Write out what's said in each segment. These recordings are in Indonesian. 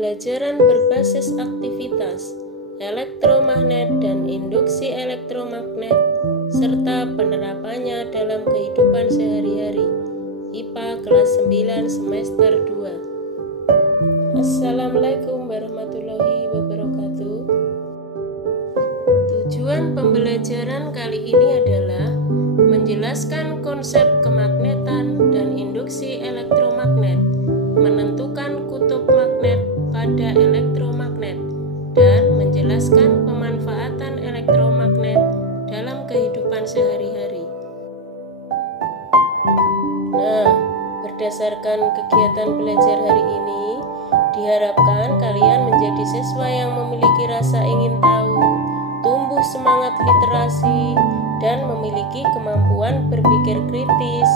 pembelajaran berbasis aktivitas elektromagnet dan induksi elektromagnet serta penerapannya dalam kehidupan sehari-hari. IPA kelas 9 semester 2. Assalamualaikum warahmatullahi wabarakatuh. Tujuan pembelajaran kali ini adalah menjelaskan konsep kemagnetan dan induksi elektromagnet, menentukan kutub magnet pada elektromagnet, dan menjelaskan pemanfaatan elektromagnet dalam kehidupan sehari-hari. Nah, berdasarkan kegiatan belajar hari ini, diharapkan kalian menjadi siswa yang memiliki rasa ingin tahu, tumbuh semangat literasi, dan memiliki kemampuan berpikir kritis.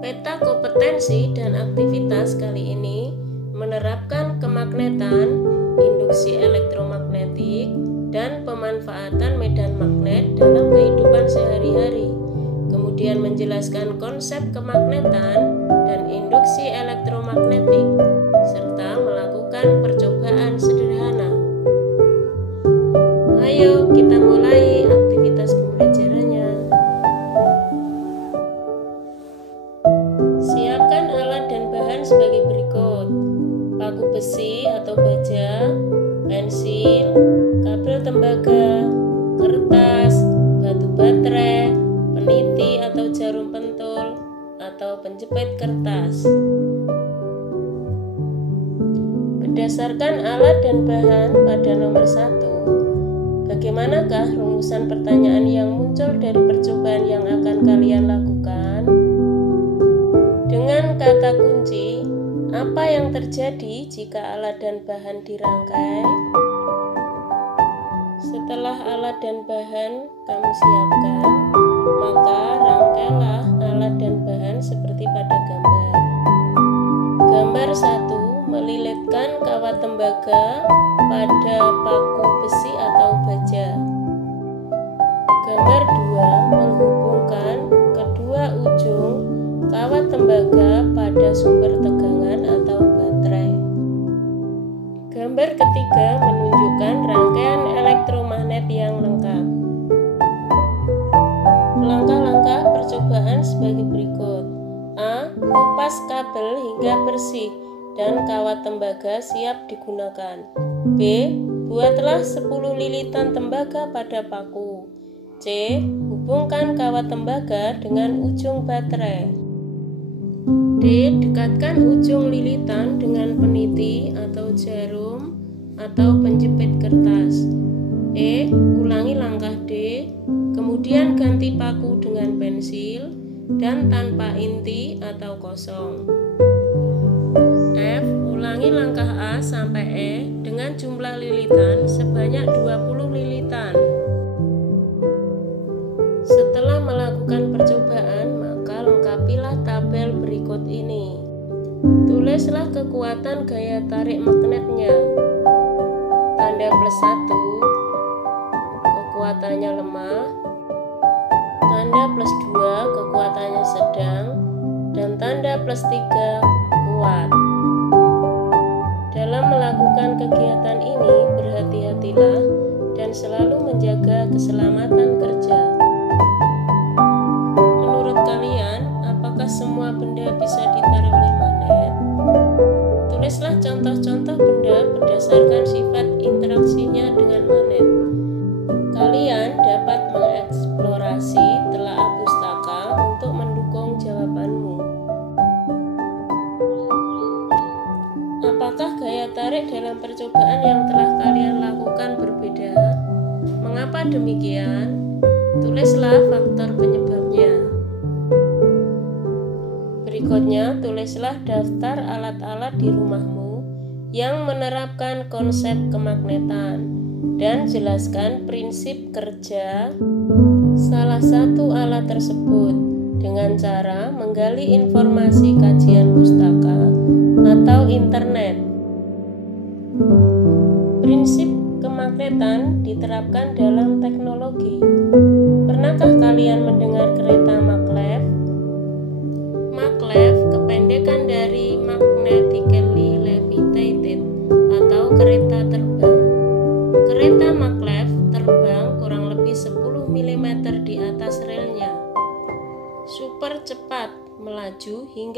Peta kompetensi dan aktivitas kali ini menerapkan kemagnetan, induksi elektromagnetik, dan pemanfaatan medan magnet dalam kehidupan sehari-hari. Kemudian menjelaskan konsep kemagnetan dan induksi elektromagnetik, serta melakukan percobaan sederhana. Ayo kita mulai aktivitas pembelajarannya. Siapkan alat dan bahan sebagai berikut: paku besi atau baja, pensil, kabel tembaga, kertas, batu baterai, peniti atau jarum pentul, atau penjepit kertas. Berdasarkan alat dan bahan pada nomor 1, bagaimanakah rumusan pertanyaan yang muncul dari percobaan yang akan kalian lakukan? Dengan kata kunci, apa yang terjadi jika alat dan bahan dirangkai? Setelah alat dan bahan kamu siapkan, maka rangkailah alat dan bahan seperti pada gambar. Gambar 1, melilitkan kawat tembaga pada paku besi atau baja. Gambar 2, menghubungkan kedua ujung kawat tembaga pada sumber tegangan atau baterai. Gambar ketiga menunjukkan rangkaian elektromagnet yang lengkap. Langkah-langkah percobaan sebagai berikut. A. Kupas kabel hingga bersih dan kawat tembaga siap digunakan. B. Buatlah 10 lilitan tembaga pada paku. C. Hubungkan kawat tembaga dengan ujung baterai. D. Dekatkan ujung lilitan dengan peniti atau jarum atau penjepit kertas. E. Ulangi langkah D, kemudian ganti paku dengan pensil dan tanpa inti atau kosong. F. Ulangi langkah A sampai E dengan jumlah lilitan sebanyak 20 lilitan. Setelah melakukan percobaan, maka lengkapilah tabel berikut ini. Tulislah kekuatan gaya tarik magnetnya. Tanda +1, kekuatannya lemah. Tanda +2, kekuatannya sedang. Dan tanda +3, kuat. Dalam melakukan kegiatan ini, berhati-hatilah dan selalu menjaga keselamatan kerja. Menurut kalian, apakah semua benda bisa ditarik oleh magnet? Tulislah contoh-contoh benda berdasarkan sifat interaksinya dengan magnet. Kalian dapat mengeksplorasi telaah pustaka untuk mendukung jawabanmu. Apakah gaya tarik dalam percobaan yang telah kalian lakukan berbeda? Mengapa demikian? Tulislah faktor penyebabnya. Berikutnya, tulislah daftar alat-alat di rumahmu yang menerapkan konsep kemagnetan dan jelaskan prinsip kerja salah satu alat tersebut dengan cara menggali informasi kajian pustaka atau internet. Prinsip kemagnetan diterapkan dalam teknologi. Pernahkah kalian mendengar kereta maglev? Maglev kependekan dari magnetically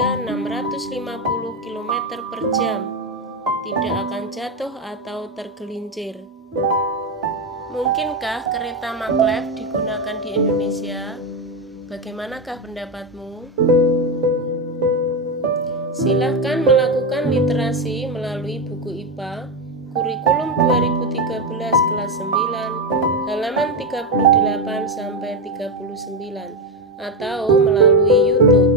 hingga 650 km per jam, tidak akan jatuh atau tergelincir. Mungkinkah kereta maglev digunakan di Indonesia? Bagaimanakah pendapatmu? Silahkan melakukan literasi melalui buku IPA Kurikulum 2013 kelas 9 halaman 38-39 atau melalui YouTube.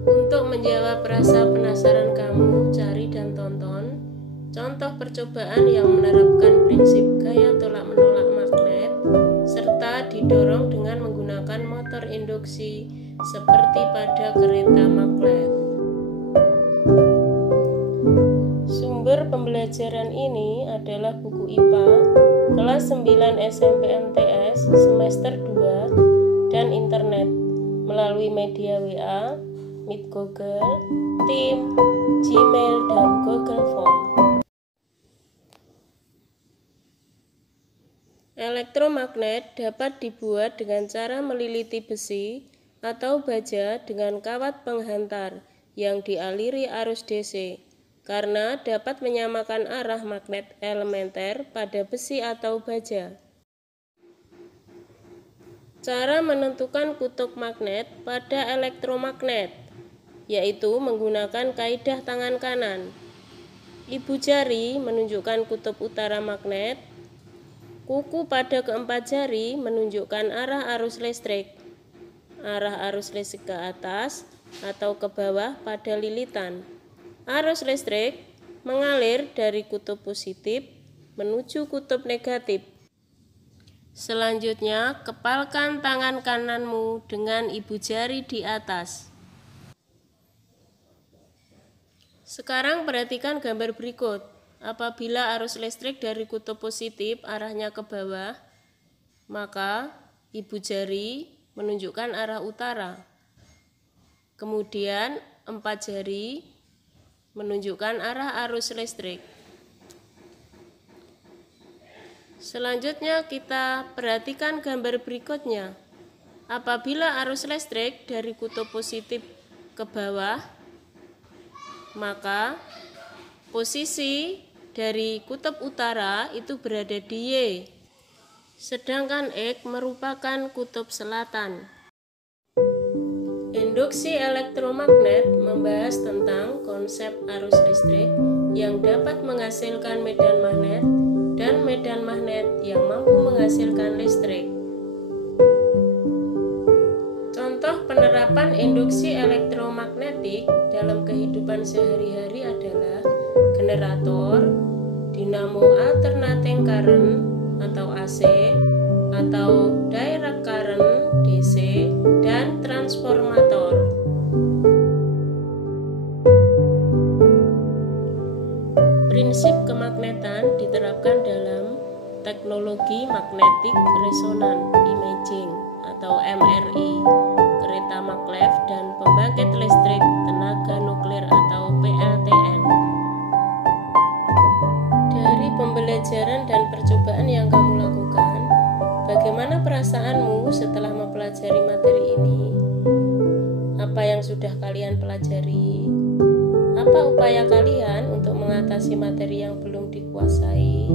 Untuk menjawab rasa penasaran kamu, cari dan tonton contoh percobaan yang menerapkan prinsip gaya tolak-menolak magnet serta didorong dengan menggunakan motor induksi seperti pada kereta maglev. Sumber pembelajaran ini adalah buku IPA kelas 9 SMP MTS semester 2 dan internet melalui media WA, Meet Google, Team, Gmail, dan Google Form. Elektromagnet dapat dibuat dengan cara meliliti besi atau baja dengan kawat penghantar yang dialiri arus DC. Karena dapat menyamakan arah magnet elementer pada besi atau baja. Cara menentukan kutub magnet pada elektromagnet, yaitu menggunakan kaidah tangan kanan. Ibu jari menunjukkan kutub utara magnet, kuku pada keempat jari menunjukkan arah arus listrik. Arah arus listrik ke atas atau ke bawah pada lilitan. Arus listrik mengalir dari kutub positif menuju kutub negatif. Selanjutnya, kepalkan tangan kananmu dengan ibu jari di atas. Sekarang perhatikan gambar berikut. Apabila arus listrik dari kutub positif arahnya ke bawah, maka ibu jari menunjukkan arah utara. Kemudian, empat jari menunjukkan arah arus listrik. Selanjutnya kita perhatikan gambar berikutnya. Apabila arus listrik dari kutub positif ke bawah, maka posisi dari kutub utara itu berada di Y, sedangkan X merupakan kutub selatan. Induksi elektromagnet membahas tentang konsep arus listrik yang dapat menghasilkan medan magnet dan medan magnet yang mampu menghasilkan listrik. Contoh penerapan induksi elektromagnetik dalam kehidupan sehari-hari adalah generator, dinamo alternating current atau AC, atau direct current DC, dan transformator. Prinsip kemagnetan diterapkan dalam teknologi magnetic resonance imaging atau MRI, kereta maglev, dan pembangkit listrik tenaga nuklir atau PLTN. Dari pembelajaran dan percobaan yang kamu lakukan, bagaimana perasaanmu setelah mempelajari materi ini? Apa yang sudah kalian pelajari? Apa upaya kalian untuk mengatasi materi yang belum dikuasai?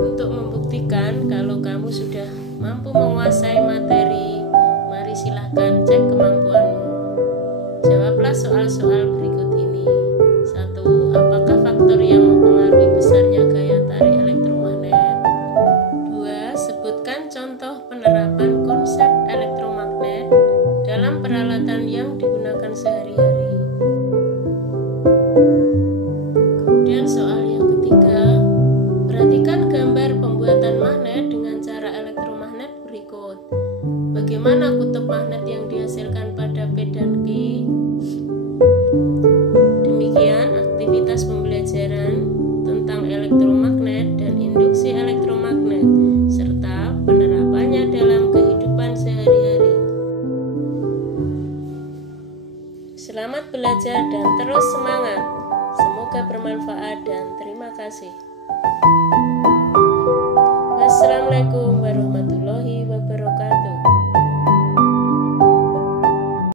Untuk membuktikan kalau kamu sudah mampu menguasai materi, mari silahkan cek kemampuanmu. Jawablah soal-soal berikut ini. 1. Apakah faktor yang mempengaruhi besarnya gaya tarik elektromagnet? 2. Sebutkan contoh penerapan konsep elektromagnet dalam peralatan yang digunakan sehari-hari. Kemudian soal yang ketiga, perhatikan gambar pembuatan magnet dengan cara elektromagnet berikut. Bagaimana kutub magnet yang dihasilkan pada P dan Q? Demikian aktivitas pembelajaran tentang elektromagnet dan induksi elektromagnet serta penerapannya dalam kehidupan sehari-hari. Selamat belajar dan terus semangat. Semoga bermanfaat dan terima kasih.